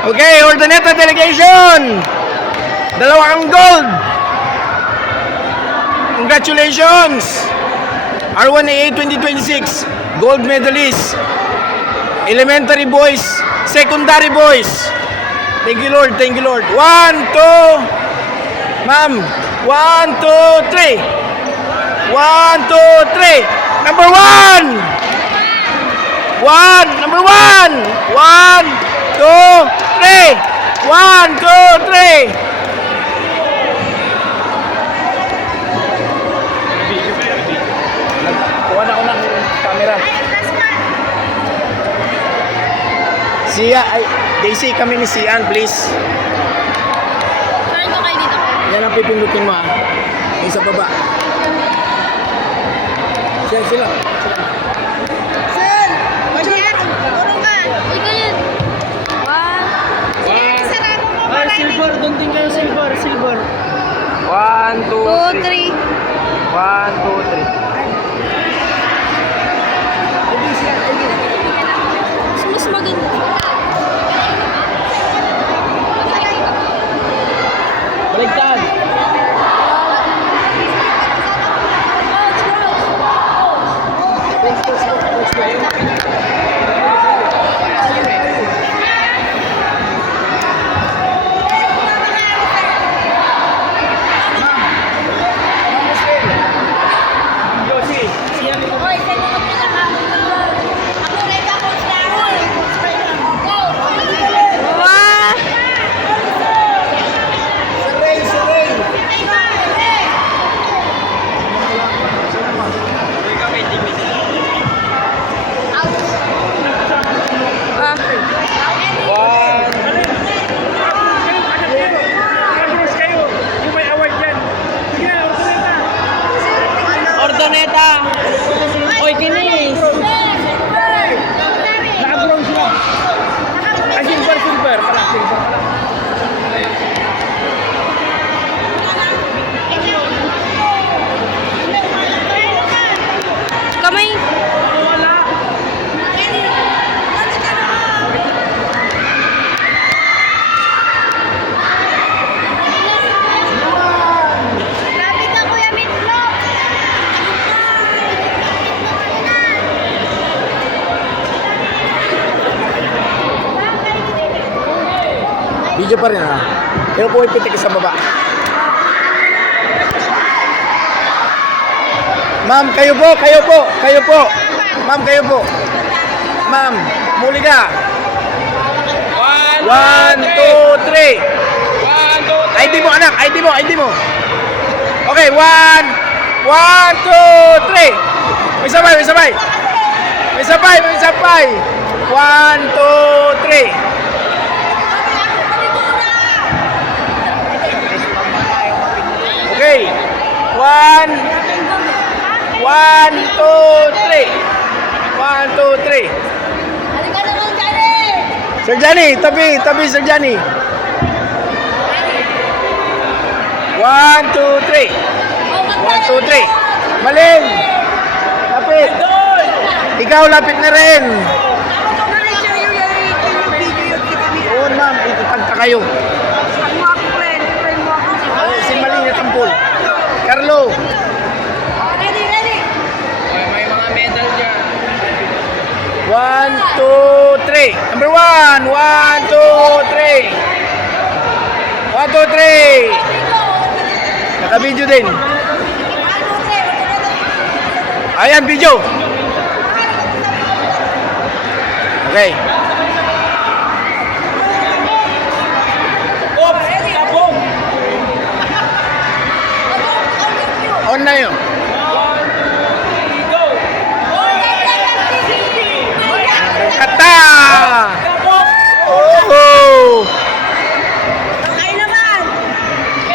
Okay, Urdaneta delegation! Dalawa kang gold! Congratulations! R1AA 2026, gold medalist. Elementary boys, secondary boys. Thank you, Lord. Thank you, Lord. 1, 2. Ma'am. 1, 2, 3. 1, 2, 3. Number 1. 1. Number 1. 1, 2, 3. 1, 2, 3. Kuha na ko ng camera. Siya, ay, Daisy, kami ni Sian, please. Turn ko kayo dito. Yan ang pipindutin mo, ha. Yung sa baba. Siya, sila. Sen! Ayan! Urong ka! Uy, ganyan! Silver, doon din kayo, silver. 1, 2, 3. 1, 2, 3. 2, 3. Mas maganda. Baligtad. Ordoneta. Oy, kinis. Naka-bronze sila. Ay, silver pala. Kamay! Lapit na, Kuya Mitlog! Video pa rin, ha. Pero po ipitik sa baba. Ma'am, kayo po. Ma'am, kayo po. Ma'am, muli ka. 1, 2, 3. ID mo, anak. ID mo. Okay, 1, 2, 3. May sabay. 1, 2, 3. Okay. 1, 2, 3. 1, 2, 3. Halika naman, Johnny! Sir Johnny, tabi Sir Johnny. 1, 2, 3. 1, 2, 3. Maling. Lapit. Ikaw, lapit na rin. Oo, ma'am. Itutagta kayo. Si Maling na tampol. Carlo. Ready! May mga medal dyan. 1, 2, 3. Number 1. 1, 2, 3. 1, 2, 3. Naka-video din. Ayan, video. Okay.